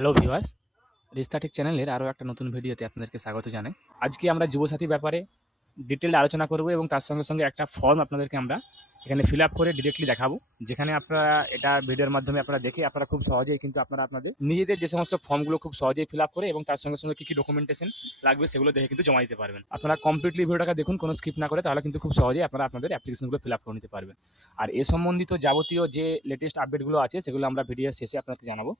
Hello viewers, রিস্তাটেক চ্যানেলের আরও একটা নতুন ভিডিওতে আপনাদেরকে স্বাগত জানাই। আজকে আমরা যুবসাথী ব্যাপারে ডিটেইলড আলোচনা করব এবং তার সঙ্গে সঙ্গে একটা ফর্ম আপনাদেরকে আমরা এখানে ফিল আপ করে ডিরেক্টলি দেখাবো, যেখানে আপনারা এটা ভিডিওর মাধ্যমে আপনারা দেখে আপনারা খুব সহজেই কিন্তু আপনারা আপনাদের নিজেদের যে সমস্ত ফর্মগুলো খুব সহজেই ফিল আপ করে এবং তার সঙ্গে সঙ্গে কী কী ডকুমেন্টেশন লাগবে সেগুলো দেখে কিন্তু জমা দিতে পারবেন। আপনারা কমপ্লিটলি ভিডিওটাকে দেখুন, কোনো স্কিপ না করে, তাহলে কিন্তু খুব সহজেই আপনারা আপনাদের অ্যাপ্লিকেশনগুলো ফিল আপ করে নিতে পারবেন। আর এ সম্বন্ধিত যাবতীয় যে লেটেস্ট আপডেটগুলো আছে সেগুলো আমরা ভিডিও শেষে আপনাকে জানাবো।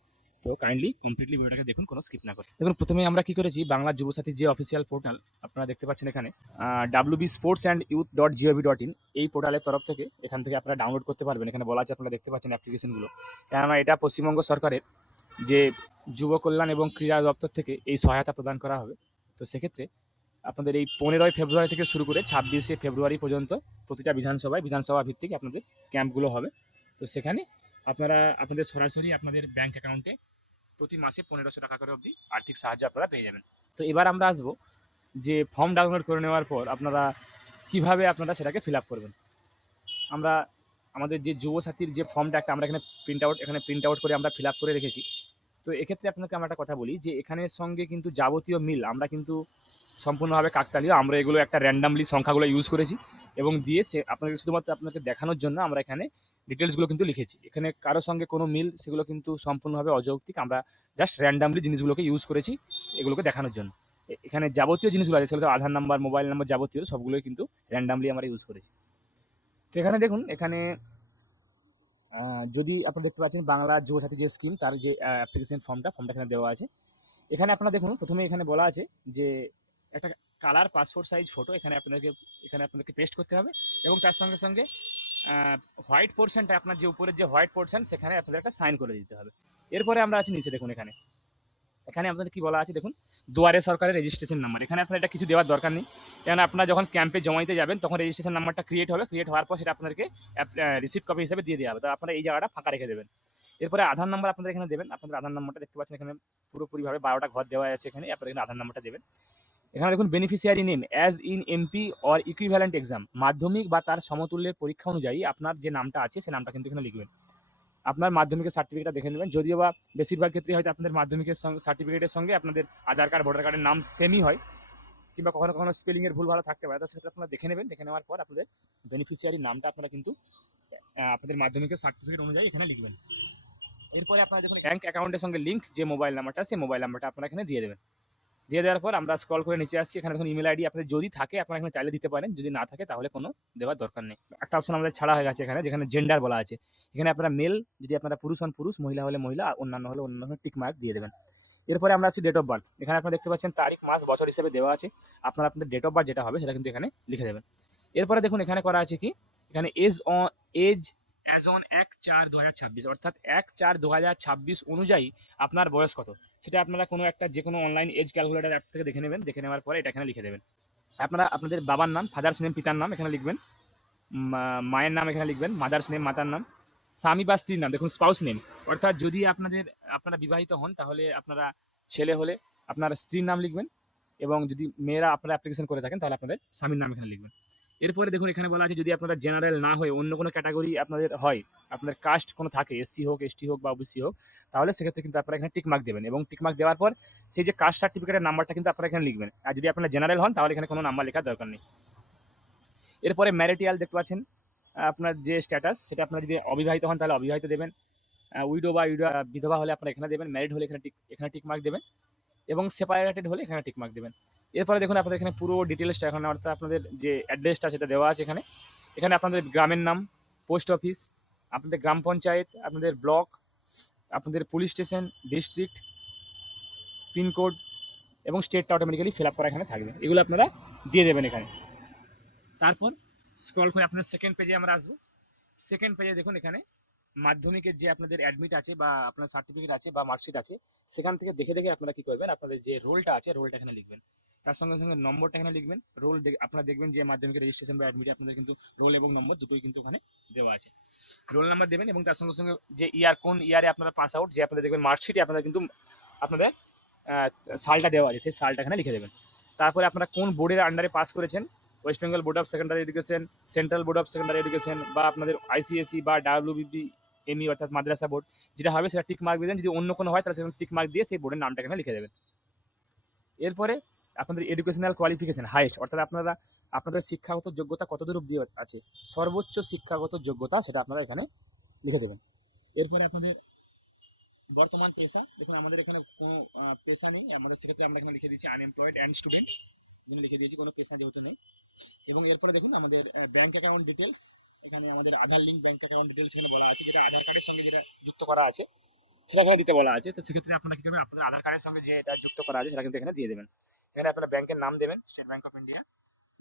তো কাইন্ডলি কমপ্লিটলি ভিডিওটাকে দেখুন, কোনো স্কিপ না করে। দেখুন, প্রথমে আমরা কি করেছি, বাংলা যুবসাথীর যে অফিসিয়াল পোর্টাল আপনারা দেখতে পাচ্ছেন এখানে, wbsportsandYouth.gov.in, এই পোর্টালের তরফ থেকে এখান থেকে আপনারা ডাউনলোড করতে পারবেন। এখানে বলা আছে, আপনারা দেখতে পাচ্ছেন অ্যাপ্লিকেশনগুলো, কেননা এটা পশ্চিমবঙ্গ সরকারের যে যুব কল্যাণ এবং ক্রীড়া দপ্তর থেকে এই সহায়তা প্রদান করা হবে। তো সেক্ষেত্রে আপনাদের এই 15ই ফেব্রুয়ারি থেকে শুরু করে 26শে ফেব্রুয়ারি পর্যন্ত প্রতিটা বিধানসভা ভিত্তিক আপনাদের ক্যাম্পগুলো হবে। তো সেখানে আপনারা আপনাদের সরাসরি আপনাদের ব্যাংক অ্যাকাউন্টে প্রতি মাসে 1500 টাকা করে অবধি আর্থিক সাহায্য আপনারা পেয়ে যাবেন। তো এবার আমরা আসবো যে ফর্ম ডাউনলোড করে নেওয়ার পর আপনারা কিভাবে আপনারা সেটাকে ফিল আপ করবেন। আমরা আমাদের যে যুবসাথীর যে ফর্মটা একটা আমরা এখানে প্রিন্ট আউট করে আমরা ফিল আপ করে রেখেছি। তো এক্ষেত্রে আপনাকে আমরা একটা কথা বলি যে এখানের সঙ্গে কিন্তু যাবতীয় মিল আমরা কিন্তু সম্পূর্ণভাবে কাকতালীয়, আমরা এগুলো একটা র্যান্ডামলি সংখ্যাগুলো ইউজ করেছি এবং দিয়ে সে আপনাকে শুধুমাত্র আপনাকে দেখানোর জন্য আমরা এখানে ডিটেলসগুলো কিন্তু লিখেছি। এখানে কারোর সঙ্গে কোনো মিল সেগুলো কিন্তু সম্পূর্ণভাবে অযৌক্তিক, আমরা জাস্ট র্যান্ডামলি জিনিসগুলোকে ইউজ করেছি এগুলোকে দেখানোর জন্য। এখানে যাবতীয় জিনিসগুলো আছে, সেগুলো আধার নাম্বার, মোবাইল নাম্বার, যাবতীয় সবগুলোই কিন্তু র্যান্ডামলি আমরা ইউজ করেছি। তো এখানে দেখুন, এখানে যদি আপনারা দেখতে পাচ্ছেন বাংলা যুবসাথী যে স্কিম, তার যে অ্যাপ্লিকেশন ফর্মটা এখানে দেওয়া আছে। এখানে আপনারা দেখুন, প্রথমে এখানে বলা আছে যে একটা কালার পাসপোর্ট সাইজ ফটো এখানে আপনাদেরকে পেস্ট করতে হবে এবং তার সঙ্গে সঙ্গে হোয়াইট পোর্শনটা, আপনার যে উপরের যে হোয়াইট পোর্শন, সেখানে আপনাদের একটা সাইন করে দিতে হবে। এরপরে আমরা আছি নিচে, দেখুন এখানে এখানে আপনাদের কি বলা আছে, দেখুন দুয়ারে সরকারের রেজিস্ট্রেশন নাম্বার। এখানে আপনার এটা কিছু দেওয়ার দরকার নেই, কারণ আপনারা যখন ক্যাম্পে জমা দিতে যাবেন তখন রেজিস্ট্রেশন নাম্বারটা ক্রিয়েট হওয়ার পর সেটা আপনাদেরকে রিসিপ্ট কপি হিসেবে দিয়ে দেওয়া হবে। তো আপনারা এই জায়গাটা ফাঁকা রেখে দেবেন। এরপরে আধার নাম্বার আপনাদের এখানে দেবেন। আপনাদের আধার নাম্বারটা দেখতে পাচ্ছেন এখানে পুরোপুরিভাবে 12টা ঘর দেওয়া আছে এখানে, আপনারা এখানে আধার নাম্বারটা দেবেন। এখানে দেখুন beneficiary name as in MP or equivalent exam, মাধ্যমিক বা তার সমতুল্যের পরীক্ষা অনুযায়ী আপনার যে নামটা আছে সেই নামটা কিন্তু এখানে লিখবেন। আপনার মাধ্যমিকের সার্টিফিকেটটা দেখে নেবেন, যদিও বা বেশিরভাগ ক্ষেত্রে হয়তো আপনাদের মাধ্যমিকের সার্টিফিকেটের সঙ্গে আপনাদের আধার কার্ড, ভোটার কার্ডের নাম সেমই হয়, কিংবা কখনো কখনো স্পেলিংয়ের ভুল ভালো থাকতে পারে। তো সেটা আপনারা দেখে নেবেন। দেখে নেওয়ার পর আপনাদের বেনিফিশিয়ারি নামটা আপনারা কিন্তু আপনাদের মাধ্যমিকের সার্টিফিকেট অনুযায়ী এখানে লিখবেন। এরপরে আপনারা দেখুন ব্যাংক অ্যাকাউন্টের সঙ্গে লিঙ্ক যে মোবাইল নাম্বারটা, সেই মোবাইল নাম্বারটা আপনারা এখানে দিয়ে দেবেন। দিয়ে দেওয়ার পর আমরা স্ক্রল করে নিচে আসছি। এখানে দেখুন ইমেল আইডি আপনাদের যদি থাকে আপনারা এখানে চাইলে দিতে পারেন, যদি না থাকে তাহলে কোনো দেওয়ার দরকার নেই। একটা অপশন আমাদের ছাড়া হয়ে গেছে এখানে, যেখানে জেন্ডার বলা আছে। এখানে আপনারা মেল, যদি আপনারা পুরুষ হন পুরুষ, মহিলা হলে মহিলা, অন্যান্য হলে অন্যান্য টিক মার্ক দিয়ে দেবেন। এরপরে আমরা আসছি ডেট অফ বার্থ। এখানে আপনারা দেখতে পাচ্ছেন তারিখ, মাস, বছর হিসেবে দেওয়া আছে। আপনারা আপনাদের ডেট অফ বার্থ যেটা হবে সেটা কিন্তু এখানে লিখে দেবেন। এরপরে দেখুন এখানে করা আছে কি, এখানে এজ অ্যাজ অন 1/4/2026, অর্থাৎ 1/4/2026 অনুযায়ী আপনার বয়স কত, সেটা আপনারা কোনো একটা যে কোনো অনলাইন এজ ক্যালকুলেটর অ্যাপ থেকে দেখে নেবেন। দেখে নেওয়ার পরে এটা এখানে লিখে দেবেন। আপনারা আপনাদের বাবার নাম, ফাদার্স নেম, পিতার নাম এখানে লিখবেন। মায়ের নাম এখানে লিখবেন, মাদার্স নেম, মাতার নাম। স্বামী বা স্ত্রীর নাম, দেখুন স্পাউস নেম, অর্থাৎ যদি আপনারা বিবাহিত হন তাহলে আপনারা ছেলে হলে আপনার স্ত্রীর নাম লিখবেন, এবং যদি মেয়েরা আপনারা অ্যাপ্লিকেশন করে থাকেন তাহলে আপনাদের স্বামীর নাম এখানে লিখবেন। এরপরে দেখুন এখানে বলা আছে, যদি আপনারা জেনারেল না হয়ে অন্য কোনো ক্যাটাগরি আপনাদের হয়, আপনাদের কাস্ট কোনো থাকে, এসসি হোক, এসটি হোক বা ওবিসি হোক, তাহলে সেক্ষেত্রে কিন্তু আপনারা এখানে টিকমার্ক দেবেন, এবং টিকমার্ক দেওয়ার পর সেই যে কাস্ট সার্টিফিকেটের নাম্বারটা কিন্তু আপনারা এখানে লিখবেন। আর যদি আপনারা জেনারেল হন তাহলে এখানে কোনো নাম্বার লেখার দরকার নেই। এরপরে ম্যারিটিয়াল দেখতে পাচ্ছেন আপনার যে স্ট্যাটাস, সেটা আপনারা যদি অবিবাহিত হন তাহলে অবিবাহিত দেবেন, উইডো বা বিধবা হলে আপনারা এখানে দেবেন, ম্যারিড হলে এখানে টিকমার্ক দেবেন, এবং সেপারেটেড হলে এখানে টিকমার্ক দেবেন। এরপরে দেখুন আপনাদের এখানে পুরো ডিটেলসটা এখানে, অর্থাৎ আপনাদের যে অ্যাড্রেসটা সেটা দেওয়া আছে এখানে। এখানে আপনাদের গ্রামের নাম, পোস্ট অফিস, আপনাদের গ্রাম পঞ্চায়েত, আপনাদের ব্লক, আপনাদের পুলিশ স্টেশন, ডিস্ট্রিক্ট, পিনকোড এবং স্টেটটা অটোমেটিক্যালি ফিল আপ করা এখানে থাকবে। এগুলো আপনারা দিয়ে দেবেন এখানে। তারপর স্ক্রল করে আপনার সেকেন্ড পেজে আমরা আসবো। সেকেন্ড পেজে দেখুন এখানে মাধ্যমিকের যে আপনাদের অ্যাডমিট আছে বা আপনার সার্টিফিকেট আছে বা মার্কশিট আছে, সেখান থেকে দেখে দেখে আপনারা কি করবেন, আপনাদের যে রোলটা আছে রোলটা এখানে লিখবেন। তার সঙ্গে সঙ্গে নম্বরটা এখানে লিখবেন। আপনারা দেখবেন যে মাধ্যমিকের রেজিস্ট্রেশন বা অ্যাডমিটে আপনাদের কিন্তু রোল এবং নম্বর দুটোই কিন্তু ওখানে দেওয়া আছে। রোল নাম্বার দেবেন এবং তার সঙ্গে সঙ্গে যে কোন ইয়ারে আপনারা পাস আউট, যে আপনাদের দেখবেন মার্কশিটে আপনারা কিন্তু আপনাদের সালটা দেওয়া আছে, সেই সালটা এখানে লিখে দেবেন। তারপরে আপনারা কোন বোর্ডের আন্ডারে পাস করেছেন, West Bengal board of secondary education, central board of secondary education, বা আপনাদের আইসিএসই বা ডাব্লিউবিপি এমই অর্থাৎ মাদ্রাসা বোর্ড যেটা হবে সেটা টিক মার্ক দিয়ে দেন। যদি অন্য কোনো হয় তাহলে সেখানে টিক মার্ক দিয়ে সেই বোর্ডের নামটা এখানে লিখে দেবেন। এরপরে আপনাদের এডুকেশনাল কোয়ালিফিকেশন হাইয়েস্ট, অর্থাৎ আপনারা আপনাদের শিক্ষাগত যোগ্যতা কতদূর অব্দি আছে, সর্বোচ্চ শিক্ষাগত যোগ্যতা সেটা আপনারা এখানে লিখে দেবেন। এরপরে আপনাদের বর্তমান পেশা, দেখুন আমাদের এখানে কোনো পেশা নেই, আমাদের সেক্ষেত্রে আমরা এখানে লিখে দিয়েছি আনএমপ্লয়েড অ্যান্ড স্টুডেন্ট, লিখে দিয়েছি, কোনো পেশা যেহেতু নেই। এবং এরপরে দেখুন আমাদের ব্যাংক অ্যাকাউন্ট ডিটেলস, এখানে আমাদের আধার লিঙ্ক ব্যাংক অ্যাকাউন্ট ডিটেলস এখানে বলা আছে, যেটা আধার কার্ডের সঙ্গে যেটা যুক্ত করা আছে সেটা এখানে দিতে বলা আছে। তো সেক্ষেত্রে আপনারা কি করবেন, আপনাদের আধার কার্ডের সঙ্গে যেটা যুক্ত করা আছে সেটা কিন্তু এখানে দিয়ে দেবেন। এখানে আপনারা ব্যাংকের নাম দেবেন, স্টেট ব্যাংক অফ ইন্ডিয়া,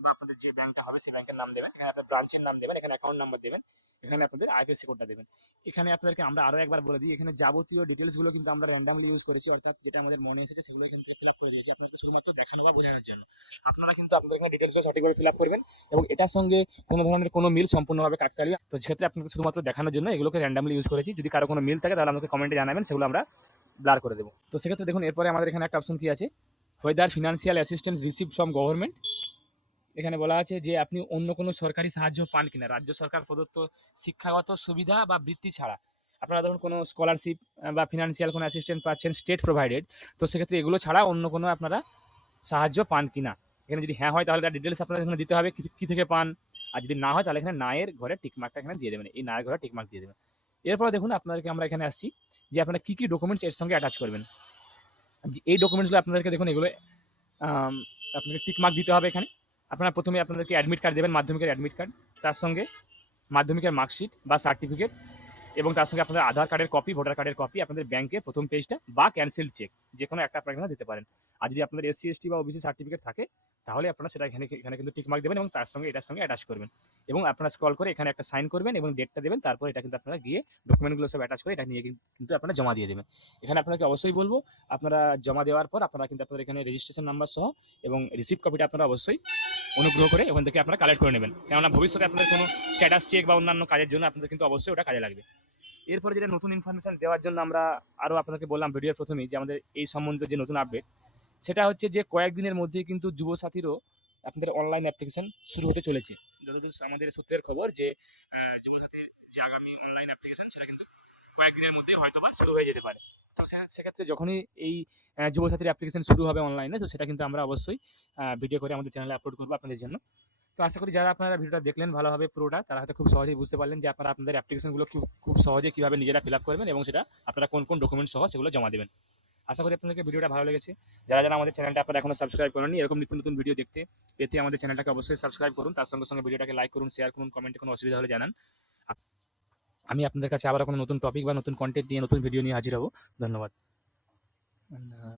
বা আপনাদের যে ব্যাংকটা হবে সেই ব্যাংকের নাম দেবেন, এখানে আপনার ব্রাঞ্চের নাম দেবেন, এখানে অ্যাকাউন্ট নাম্বার দেবেন, এখানে আপনাদের আইএফএসসি কোডটা দেবেন। এখানে আপনাদেরকে আমরা আরও একবার বলে দিই, এখানে যাবতীয় ডিটেলসগুলো কিন্তু আমরা র্যান্ডামলি ইউজ করেছি, অর্থাৎ যেটা আমাদের মনে এসেছে সেগুলো কিন্তু ফিল আপ করে দিয়েছি আপনাদের শুধুমাত্র দেখানো বা বোঝানোর জন্য। আপনারা কিন্তু আপনাদের এখানে ডিটেলসগুলো সঠিকভাবে ফিল আপ করবেন এবং এটার সঙ্গে কোনো ধরনের কোনো মিল সম্পূর্ণভাবে কাকতালীয়, তো সেক্ষেত্রে আপনাকে শুধুমাত্র দেখানোর জন্য এগুলোকে র্যান্ডামলি ইউজ করেছি। যদি কারো কোনো মিল থাকে তাহলে আমাকে কমেন্টে জানাবেন, সেগুলো আমরা ব্লার করে দেবো। তো সেক্ষেত্রে দেখুন এরপরে আমাদের এখানে একটা অপশন কি আছে, whether financial assistance receive from government. এখানে বলা আছে যে আপনি অন্য কোনো সরকারি সাহায্য পান কিনা, রাজ্য সরকার প্রদত্ত শিক্ষাগত সুবিধা বা বৃত্তি ছাড়া। আপনারা ধরুন কোনো স্কলারশিপ বা ফিনান্সিয়াল কোনো অ্যাসিস্ট্যান্ট পাচ্ছেন স্টেট প্রোভাইডেড, তো সেক্ষেত্রে এগুলো ছাড়া অন্য কোনো আপনারা সাহায্য পান কিনা। এখানে যদি হ্যাঁ হয় তাহলে তার ডিটেলস আপনাদের এখানে দিতে হবে কী থেকে পান, আর যদি না হয় তাহলে এখানে নায়ের ঘরে টিকমার্কটা এখানে দিয়ে দেবেন, এই নায়ের ঘরে টিকমার্ক দিয়ে দেবেন। এরপরে দেখুন আপনাদেরকে আমরা এখানে আসছি যে আপনারা কী কী ডকুমেন্টস এর সঙ্গে অ্যাটাচ করবেন। এই ডকুমেন্টসগুলো আপনাদেরকে দেখুন এগুলো আপনাকে টিকমার্ক দিতে হবে এখানে। আপনারা প্রথমে আপনাদেরকে অ্যাডমিট কার্ড দেবেন, মাধ্যমিকের অ্যাডমিট কার্ড, তার সঙ্গে মাধ্যমিকের মার্কশিট বা সার্টিফিকেট, এবং তার সঙ্গে আপনাদের আধার কার্ডের কপি, ভোটার কার্ডের কপি, আপনাদের ব্যাংকের প্রথম পেজটা বা ক্যান্সেল চেক, যে কোনো একটা আপনারা এখানে দিতে পারেন। আর যদি আপনাদের এসসি এসটি বা ওবিসি সার্টিফিকেট থাকে তাহলে আপনারা সেটা এখানে এখানে কিন্তু টিকমার্ক দেবেন এবং তার সঙ্গে এটার সঙ্গে অ্যাটাচ করবেন, এবং আপনারা স্ক্রল করে এখানে একটা সাইন করবেন এবং ডেটটা দেবেন। তারপর এটা কিন্তু আপনারা গিয়ে ডকুমেন্টগুলো সব অ্যাটাচ করে এটা নিয়ে কিন্তু আপনারা জমা দিয়ে দেবেন। এখানে আপনাকে অবশ্যই বলবো আপনারা জমা দেওয়ার পর আপনারা কিন্তু আপনাদের এখানে রেজিস্ট্রেশন নাম্বার সহ এবং রিসিপ্ট কপিটা আপনারা অবশ্যই অনুগ্রহ করে ওখান থেকে আপনারা কালেক্ট করে নেবেন, কেননা ভবিষ্যতে আপনাদের কোনো স্ট্যাটাস চেক বা অন্যান্য কাজের জন্য আপনাদের কিন্তু অবশ্যই ওটা কাজে লাগবে। এরপরে যেটা নতুন ইনফরমেশন দেওয়ার জন্য আমরা আরও আপনাকে বললাম ভিডিওর প্রথমেই যে আমাদের এই সম্বন্ধে যে নতুন আপডেট, সেটা হচ্ছে যে কয়েকদিনের মধ্যেই কিন্তু যুবসাথীরও আপনাদের অনলাইন অ্যাপ্লিকেশন শুরু হতে চলেছে। যতদূর আমাদের সূত্রের খবর যে যুবসাথীর যে আগামী অনলাইন অ্যাপ্লিকেশন সেটা কিন্তু কয়েকদিনের মধ্যেই হয়তোবা শুরু হয়ে যেতে পারে। তো সেক্ষেত্রে যখনই এই যুবসাথীর অ্যাপ্লিকেশন শুরু হবে অনলাইনে, তো সেটা কিন্তু আমরা অবশ্যই ভিডিও করে আমাদের চ্যানেলে আপলোড করবো আপনাদের জন্য। তো আশা করি যারা আপনারা ভিডিওটা দেখলেন ভালোভাবে পুরোটা, তারা হয়তো খুব সহজেই বুঝতে পারলেন যে আপনারা আপনাদের অ্যাপ্লিকেশনগুলো খুব সহজে কীভাবে নিজেরা ফিল আপ করবেন এবং সেটা আপনারা কোন কোন ডকুমেন্ট সহ সেগুলো জমা দেবেন। আশা করি আপনাদেরকে ভিডিওটা ভালো লেগেছে। যারা যারা আমাদের চ্যানেলটা আপনারা এখনো সাবস্ক্রাইব করেননি, এরকম নিত্য নতুন ভিডিও দেখতে পেতে আমাদের চ্যানেলটাকে অবশ্যই সাবস্ক্রাইব করুন, তার সঙ্গে সঙ্গে ভিডিওটাকে লাইক করুন, শেয়ার করুন, কমেন্টে কোনো অসুবিধা হলে জানান। আমি আপনাদের কাছে আবার কোনো নতুন টপিক বা নতুন কন্টেন্ট নিয়ে নতুন ভিডিও নিয়ে হাজির হব। ধন্যবাদ।